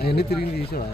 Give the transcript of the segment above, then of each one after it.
అవన్నీ తిరిగి తీసేవా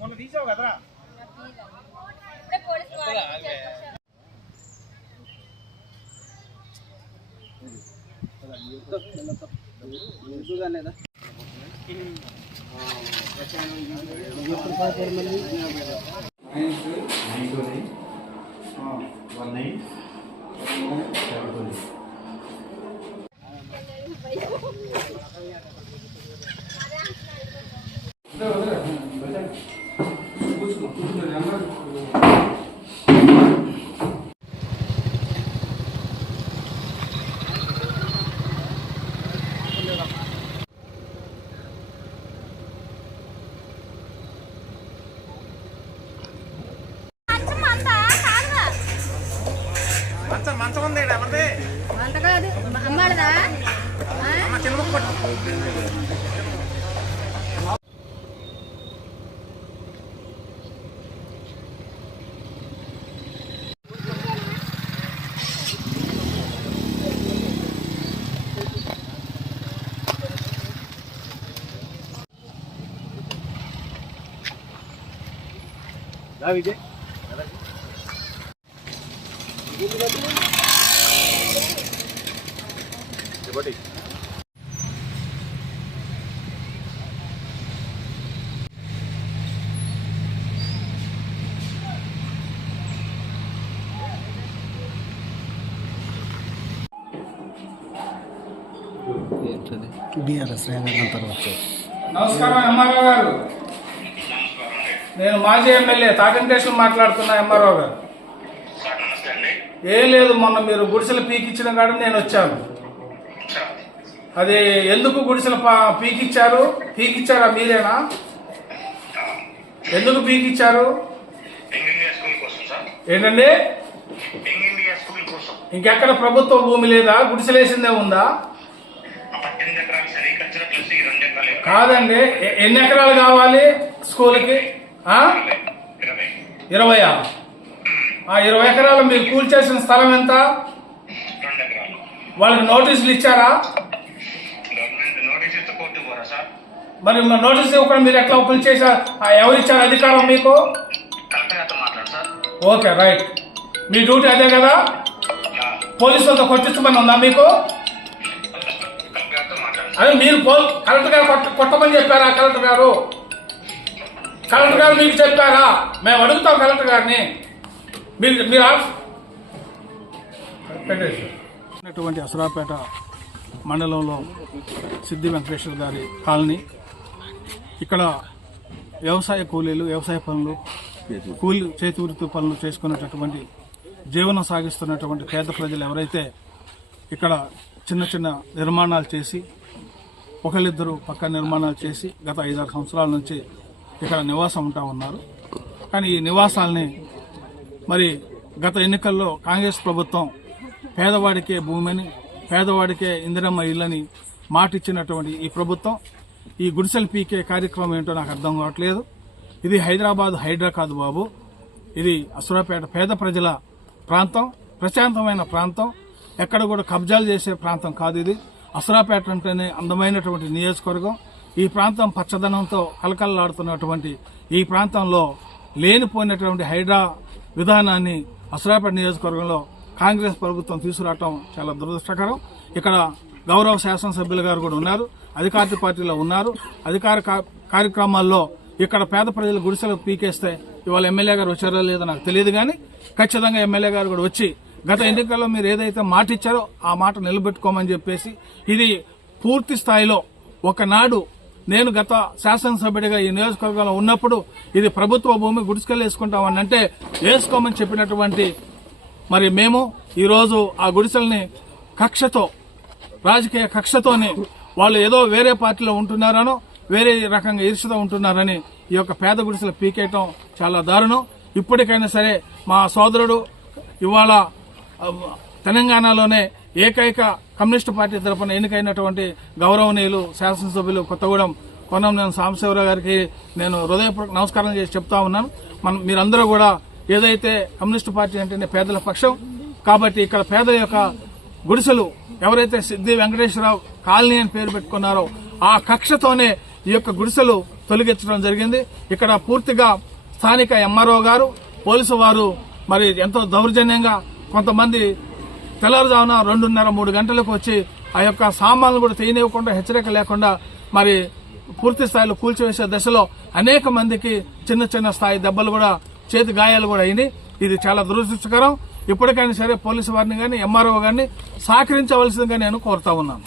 మొన్న తీసావు కదరా మంచం ఉంది ఎవరిది అంత కాదు అమ్మాడదా విజయ్ నమస్కారం ఎంఆర్ఓ గారు, నేను మాజీ ఎమ్మెల్యే తాకంటేశ్వరం మాట్లాడుతున్నా. ఎంఆర్ఓ గారు ఏం లేదు, మొన్న మీరు గుడిసెలు పీకిచ్చిన కాడ నేను వచ్చాను. అది ఎందుకు గుడిసెలు పీకిచ్చారా మీరేనా? ఎందుకు పీకిచ్చారు ఏంటండి? ఇంకెక్కడ ప్రభుత్వ భూమి లేదా? గుడిసెలేసిందే ఉందా? కాదండి, ఎన్ని ఎకరాలు కావాలి స్కూల్కి? 20. 20 ఎకరాలు మీరు కూల్చేసిన స్థలం ఎంత? వాళ్ళకి నోటీసులు ఇచ్చారా? మరి నోటీసు ఇవ్వకుండా మీరు ఎట్లా ఓపెన్ చేశారు? ఎవరు ఇచ్చారు అధికారం మీకు? ఓకే రైట్, మీ డ్యూటీ అదే కదా. పోలీసులతో కొట్టించమని ఉందా మీకు? అదే మీరు కలెక్టర్ గారు కొట్టమని చెప్పారా? కలెక్టర్ గారు మీకు చెప్పారా? మేము అడుగుతాం కలెక్టర్ గారిని. మీరు అసరాపేట మండలంలో సిద్ధి వెంకటేశ్వర గారి కాలనీ. ఇక్కడ వ్యవసాయ కూలీలు, వ్యవసాయ పనులు, చేతి వృత్తి పనులు చేసుకునేటటువంటి జీవనం సాగిస్తున్నటువంటి పేద ప్రజలు ఎవరైతే ఇక్కడ చిన్న చిన్న నిర్మాణాలు చేసి, ఒకళ్ళిద్దరు పక్క నిర్మాణాలు చేసి గత 5-6 సంవత్సరాల నుంచి ఇక్కడ నివాసం ఉంటా ఉన్నారు. కానీ ఈ నివాసాలని మరి గత ఎన్నికల్లో కాంగ్రెస్ ప్రభుత్వం పేదవాడికే భూమిని, పేదవాడికే ఇందిరమ్మ ఇళ్ళని మాటిచ్చినటువంటి ఈ ప్రభుత్వం ఈ గుడిసెలు పీకే కార్యక్రమం ఏంటో నాకు అర్థం కావట్లేదు. ఇది హైదరాబాద్ హైడ్రా కాదు బాబు, ఇది అసురాపేట పేద ప్రజల ప్రాంతం, ప్రశాంతమైన ప్రాంతం, ఎక్కడ కూడా కబ్జాలు చేసే ప్రాంతం కాదు. ఇది అసురాపేట అంటేనే అందమైనటువంటి నియోజకవర్గం. ఈ ప్రాంతం పచ్చదనంతో కలకలలాడుతున్నటువంటి ఈ ప్రాంతంలో లేనిపోయినటువంటి హైడ్రా విధానాన్ని అసురాపేట నియోజకవర్గంలో కాంగ్రెస్ ప్రభుత్వం తీసుకురావటం చాలా దురదృష్టకరం. ఇక్కడ గౌరవ శాసనసభ్యులు గారు కూడా ఉన్నారు, అధికార పార్టీలో ఉన్నారు. అధికార కార్యక్రమాల్లో ఇక్కడ పేద ప్రజలు గుడిసెలు పీకేస్తే ఇవాళ ఎమ్మెల్యే గారు వచ్చారో లేదో నాకు తెలియదు, కానీ ఖచ్చితంగా ఎమ్మెల్యే గారు కూడా వచ్చి గత ఎన్నికల్లో మీరు ఏదైతే మాట ఇచ్చారో ఆ మాట నిలబెట్టుకోమని చెప్పేసి, ఇది పూర్తి స్థాయిలో ఒకనాడు నేను గత శాసనసభ్యుడిగా ఈ నియోజకవర్గంలో ఉన్నప్పుడు ఇది ప్రభుత్వ భూమి గుడిసెలు వేసుకుంటామని అంటే వేసుకోమని చెప్పినటువంటి మరి మేము ఈరోజు ఆ గుడిసెల్ని కక్షతో రాజకీయ కక్షతోని వాళ్ళు ఏదో వేరే పార్టీలో ఉంటున్నారనో వేరే రకంగా ఈర్ష్యతో ఉంటున్నారని ఈ యొక్క పేద గుడిసెలు పీకేయటం చాలా దారుణం. ఇప్పటికైనా సరే మా సోదరుడు ఇవాళ తెలంగాణలోనే ఏకైక కమ్యూనిస్టు పార్టీ తరఫున ఎన్నికైనటువంటి గౌరవనీయులు శాసనసభ్యులు కొత్తగూడెం కొన్నంనేని సాంబశివరావు గారికి నేను హృదయపూర్వక నమస్కారం చేసి చెప్తా ఉన్నాను. మీరందరూ కూడా ఏదైతే కమ్యూనిస్టు పార్టీ అంటేనే పేదల పక్షం కాబట్టి ఇక్కడ పేదల యొక్క గుడిసెలు ఎవరైతే సిద్ది వెంకటేశ్వరరావు కాలనీ అని పేరు పెట్టుకున్నారో ఆ కక్షతోనే ఈ యొక్క గుడిసెలు తొలగించడం జరిగింది. ఇక్కడ పూర్తిగా స్థానిక ఎంఆర్ఓ గారు పోలీసు వారు మరి ఎంతో దౌర్జన్యంగా కొంతమంది తెల్లవారుజామున 2:30-3 గంటలకు వచ్చి ఆ యొక్క సామాన్లు కూడా తీయనివ్వకుండా హెచ్చరిక లేకుండా మరి పూర్తి స్థాయిలో కూల్చివేసే దశలో అనేక మందికి చిన్న చిన్న స్థాయి దెబ్బలు కూడా చేతి గాయాలు కూడా అయినాయి. ఇది చాలా దురదృష్టకరం. ఇప్పటికైనా సరే పోలీసు వారిని గాని ఎంఆర్ఓ గారిని సహకరించవలసిందిగా నేను కోరుతా ఉన్నాను.